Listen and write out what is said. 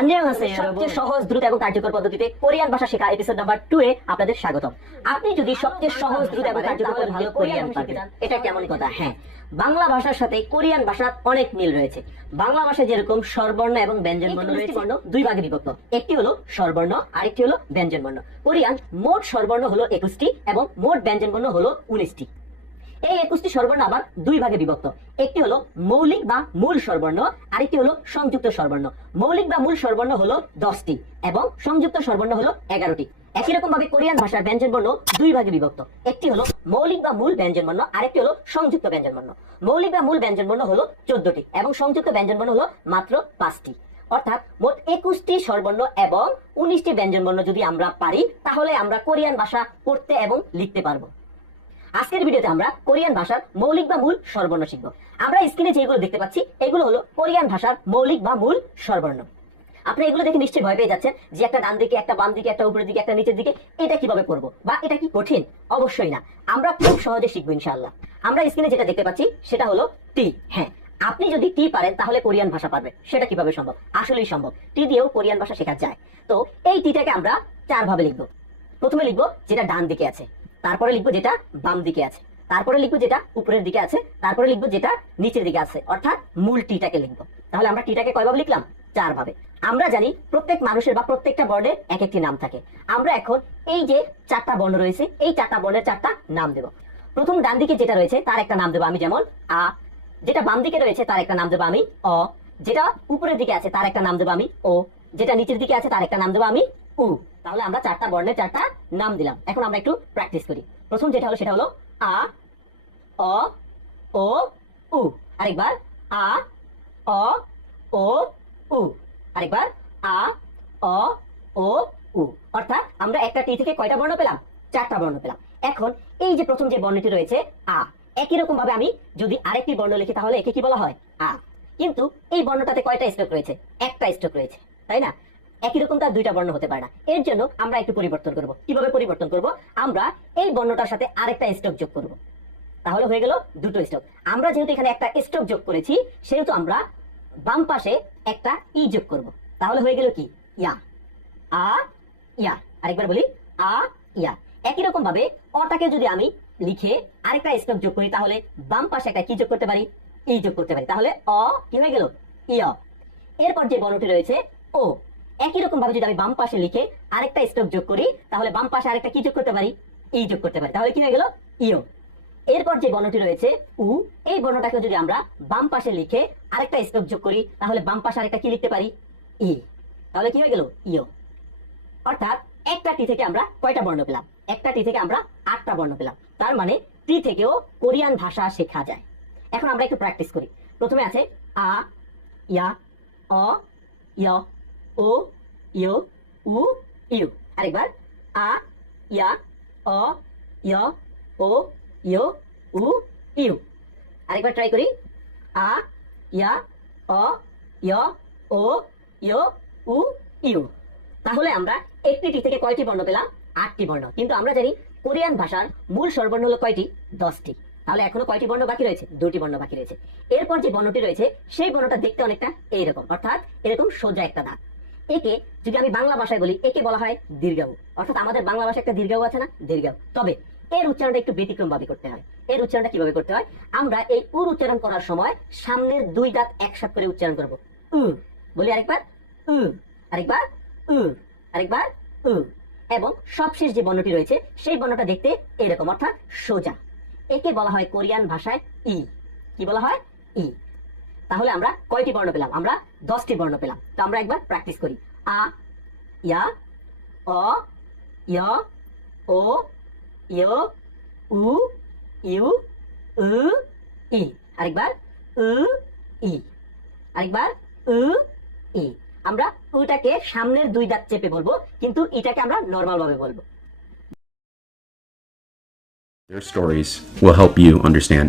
안녕하세요. সবচেয়ে সহজ, দ্রুত এবং কার্যকর পদ্ধতিতে কোরিয়ান ভাষা শেখা এপিসোড নাম্বার 2 এ আপনাদের স্বাগতম। আপনি যদি সবচেয়ে সহজ, দ্রুত এবং কার্যকর পদ্ধতিতে কোরিয়ান শিখতে চান, এটা কেমন কথা? হ্যাঁ, বাংলা ভাষার সাথে কোরিয়ান ভাষার অনেক মিল রয়েছে। বাংলা ভাষায় যেরকম স্বরবর্ণ এবং ব্যঞ্জনবর্ণ রয়েছে, দুই ভাগে বিভক্ত। একটি হলো স্বরবর্ণ, আরেকটি হলো ব্যঞ্জনবর্ণ। কোরিয়ান মোট স্বরবর্ণ হলো 21টি এবং মোট ব্যঞ্জনবর্ণ হলো 19টি। এই 21টি স্বরবর্ণ আবার দুই ভাগে বিভক্ত। একটি হলো মৌলিক বা মূল স্বরবর্ণ, আরেকটি হলো সংযুক্ত স্বরবর্ণ। মৌলিক বা মূল স্বরবর্ণ হলো 10টি এবং সংযুক্ত স্বরবর্ণ হলো 11টি। একই রকম ভাবে কোরিয়ান ভাষার ব্যঞ্জনবর্ণ দুই ভাগে বিভক্ত। একটি হলো মৌলিক বা মূল ব্যঞ্জনবর্ণ, আরেকটি হলো সংযুক্ত ব্যঞ্জনবর্ণ। মৌলিক বা মূল ব্যঞ্জনবর্ণ হলো 14টি এবং সংযুক্ত ব্যঞ্জনবর্ণ হলো মাত্র 5টি। অর্থাৎ মোট 21টি স্বরবর্ণ এবং 19টি ব্যঞ্জনবর্ণ যদি আমরা পারি, তাহলে আমরা কোরিয়ান ভাষা পড়তে এবং লিখতে পারবো। আজকের ভিডিওতে আমরা কোরিয়ান ভাষার মৌলিক বা মূল স্বরবর্ণ শিখব। আমরা স্ক্রিনে যেগুলো দেখতে পাচ্ছি, এগুলো হলো কোরিয়ান ভাষার মৌলিক বা মূল স্বরবর্ণ। আপনি এগুলো দেখে নিশ্চয়ই ভয় পেয়ে যাচ্ছেন যে একটা ডান দিকে, একটা বাম দিকে, একটা উপরের দিকে, একটা নিচের দিকে, এটা কিভাবে করব বা এটা কি কঠিন? অবশ্যই না, আমরা খুব সহজে শিখবো ইনশাআল্লাহ। আমরা স্ক্রিনে যেটা দেখতে পাচ্ছি সেটা হলো টি। হ্যাঁ, আপনি যদি টি পারেন তাহলে কোরিয়ান ভাষা পারবে। সেটা কিভাবে সম্ভব? আসলেই সম্ভব। টি দিয়েও কোরিয়ান ভাষা শেখা যায়। তো এই টিটাকে আমরা চার ভাবে লিখবো। প্রথমে লিখবো যেটা ডান দিকে আছে, তারপরে লিখবো যেটা বাম দিকে আছে, তারপরে লিখবো যেটা উপরের দিকে আছে, তারপরে লিখবো যেটা নিচের দিকে আছে, অর্থাৎ মূল টিটাকে লিখবো। তাহলে আমরা টিটাকে কয়ভাবে লিখলাম? চার ভাবে। আমরা জানি প্রত্যেক মানুষের বা প্রত্যেকটা বর্ণের এক একটি নাম থাকে। আমরা এখন এই যে চারটা বর্ণ রয়েছে, এই চারটা বর্ণের চারটা নাম দেব। প্রথম ডান দিকে যেটা রয়েছে তার একটা নাম দেবো আমি, যেমন আ। যেটা বাম দিকে রয়েছে তার একটা নাম দেবো আমি অ। যেটা উপরের দিকে আছে তার একটা নাম দেবো আমি ও। যেটা নিচের দিকে আছে তার একটা নাম দেবো আমি উ। তাহলে আমরা চারটা বর্ণের চারটা নাম দিলাম। এখন আমরা একটু প্র্যাকটিস করি। প্রথম যেটা হলো সেটা হলো আ, অ, ও, উ। আরেকবার আ, অ, ও, উ। আরেকবার আ, অ, ও, উ। অর্থাৎ আমরা একটা টি থেকে কয়টা বর্ণ পেলাম? চারটা বর্ণ পেলাম। এখন এই যে প্রথম যে বর্ণটি রয়েছে আ, একই রকম ভাবে আমি যদি আরেকটি বর্ণ লিখি তাহলে একে কি বলা হয়? আ। কিন্তু এই বর্ণটাতে কয়টা স্ট্রোক রয়েছে? একটা স্ট্রোক রয়েছে, তাই না? একই রকম তার দুইটা বর্ণ হতে পারে না। এর জন্য আমরা একটু পরিবর্তন করব। কিভাবে পরিবর্তন করব? আমরা এই বর্ণটার সাথে আরেকটা স্ট্রোক যোগ করব। তাহলে হয়ে গেল দুটো স্ট্রোক। আমরা যেহেতু এখানে একটা স্ট্রোক যোগ করেছি, সেহেতু আমরা বাম পাশে একটা ই যোগ করব। তাহলে হয়ে গেল কি? ইয়া। আ, ইয়া। আরেকবার বলি, আ, ইয়া। একই রকম ভাবে অটাকে যদি আমি লিখে আরেকটা স্ট্রোক যোগ করি, তাহলে বাম পাশে একটা কি যোগ করতে পারি? ই যোগ করতে পারি। তাহলে অ কি হয়ে গেল? ইয়। এরপর যে বর্ণটি রয়েছে ও, একই রকম ভাবে যদি আমি বাম পাশে লিখে আরেকটা স্ট্রোক যোগ করি, তাহলে বাম পাশে আরেকটা কি যোগ করতে পারি? ই যোগ করতে পারি। তাহলে কি হয়ে গেল? ইয়। এরপর যে বর্ণটি রয়েছে উ, এই বর্ণটাকে যদি আমরা বাম পাশে লিখে আরেকটা স্ট্রোক যোগ করি, তাহলে বাম পাশে আরেকটা কি লিখতে পারি? ই। তাহলে কি হয়ে গেল? ইয়। অর্থাৎ একটা টি থেকে আমরা কয়টা বর্ণ পেলাম? একটা টি থেকে আমরা 8টা বর্ণ পেলাম। তার মানে টি থেকেও কোরিয়ান ভাষা শেখা যায়। এখন আমরা একটু প্র্যাকটিস করি। প্রথমে আছে আ, ইয়া, অ, ইয়, ও, ইয়, উ, ইউ। আরেকবার আ, ইয়া, অ, ইয়, ও, ইয়, উ, ইউ। আরেকবার ট্রাই করি। আ, ইয়া, অ, ইয়, ও, ইয়, উ, ইউ। তাহলে আমরা একটি টি থেকে কয়টি বর্ণ পেলাম? 8টি বর্ণ। কিন্তু আমরা জানি কোরিয়ান ভাষার মূল স্বরবর্ণ হলো কয়টি? 10টি। তাহলে এখনো কয়টি বর্ণ বাকি রয়েছে? 2টি বর্ণ বাকি রয়েছে। এরপর যে বর্ণটি রয়েছে সেই বর্ণটা দেখতে অনেকটা এইরকম, অর্থাৎ এরকম সোজা একটা দাগ। একে যদি আমি বাংলা ভাষায় বলি, একে বলা হয় দীর্ঘাউ। অর্থাৎ আমাদের বাংলা ভাষায় একটা দীর্ঘাউ আছে না? দীর্ঘাউ। তবে এর উচ্চারণটা একটু ব্যতিক্রম ভাবে করতে হয়। এর উচ্চারণটা কিভাবে করতে হয়? আমরা এই উর উচ্চারণ করার সময় সামনের দুই দাঁত একসাথে করে উচ্চারণ করব। উ বলি, আরেকবার উ, আরেকবার উ, আরেকবার উ। এবং সবশেষ যে বর্ণটি রয়েছে সেই বর্ণটা দেখতে এরকম, অর্থাৎ সোজা। একে বলা হয় কোরিয়ান ভাষায় ই। কি বলা হয়? ই। তাহলে আমরা কয়টি বর্ণ পেলাম? আমরা 10টি বর্ণ পেলাম। তো আমরা একবার প্র্যাকটিস করি। আ, ইয়া, অ, ইয়, ও, ইয়, উ, ইউ, উ, ই। আরেকবার উ, ই। আরেকবার উ, ই। আমরা উটাকে সামনের দুই দাঁত চেপে বলবো, কিন্তু এটাকে আমরা নরমাল ভাবে বলবো। Their stories will help you understand